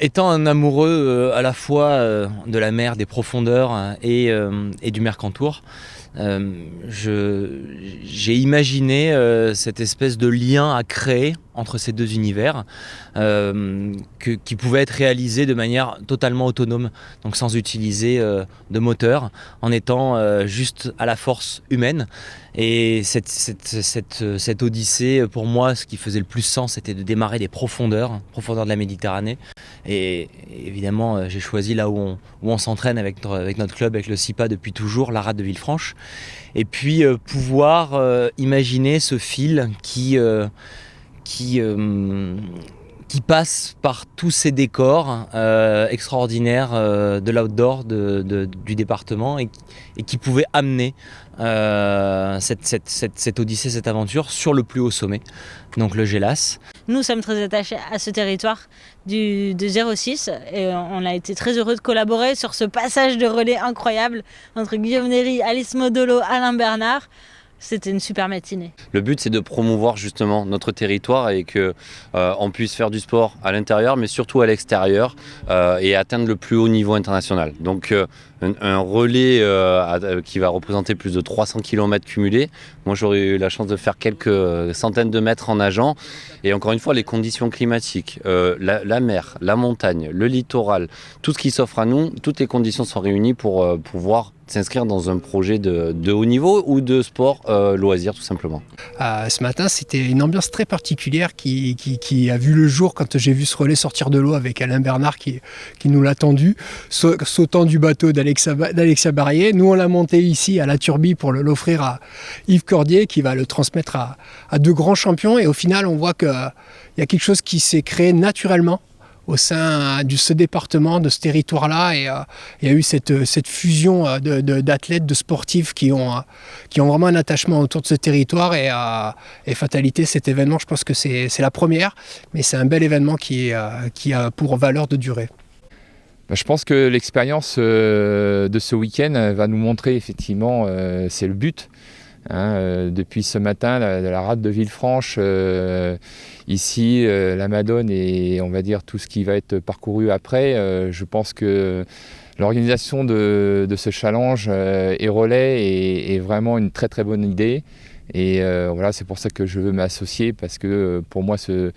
Étant un amoureux à la fois de la mer, des profondeurs et du Mercantour, j'ai imaginé cette espèce de lien à créer entre ces deux univers qui pouvait être réalisé de manière totalement autonome, donc sans utiliser de moteur, en étant juste à la force humaine. Et cette odyssée, pour moi, ce qui faisait le plus sens, c'était de démarrer des profondeurs de la Méditerranée. Et évidemment, j'ai choisi là où on s'entraîne avec notre club, avec le SIPA depuis toujours, la rade de Villefranche. Et puis pouvoir imaginer ce fil qui, euh, qui passe par tous ces décors extraordinaires de l'outdoor du département et qui pouvait amener cette odyssée, cette aventure sur le plus haut sommet, donc le Gélas. Nous sommes très attachés à ce territoire de 06 et on a été très heureux de collaborer sur ce passage de relais incroyable entre Guillaume Néry, Alice Modolo, Alain Bernard. C'était une super matinée. Le but, c'est de promouvoir justement notre territoire et que on puisse faire du sport à l'intérieur, mais surtout à l'extérieur et atteindre le plus haut niveau international. Donc un relais qui va représenter plus de 300 km cumulés. Moi, j'aurais eu la chance de faire quelques centaines de mètres en nageant. Et encore une fois, les conditions climatiques, la mer, la montagne, le littoral, tout ce qui s'offre à nous, toutes les conditions sont réunies pour pouvoir s'inscrire dans un projet de haut niveau ou de sport loisir tout simplement. Ce matin, c'était une ambiance très particulière qui a vu le jour quand j'ai vu ce relais sortir de l'eau avec Alain Bernard qui nous l'a tendu, sautant du bateau d'Alexia Barrier. Nous, on l'a monté ici à la Turbie pour l'offrir à Yves Cordier qui va le transmettre à deux grands champions. Et au final, on voit qu'il y a quelque chose qui s'est créé naturellement au sein de ce département, de ce territoire-là, et il y a eu cette fusion d'athlètes, de sportifs qui ont vraiment un attachement autour de ce territoire et fatalité, cet événement, je pense que c'est la première, mais c'est un bel événement qui a pour valeur de durée. Je pense que l'expérience de ce week-end va nous montrer effectivement, c'est le but. Depuis ce matin, la rade de Villefranche, ici, la Madone et on va dire tout ce qui va être parcouru après, je pense que l'organisation de ce challenge et relais est vraiment une très très bonne idée. Et voilà, c'est pour ça que je veux m'associer parce que pour moi ce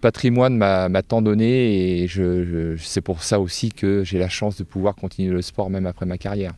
patrimoine m'a tant donné et c'est pour ça aussi que j'ai la chance de pouvoir continuer le sport même après ma carrière.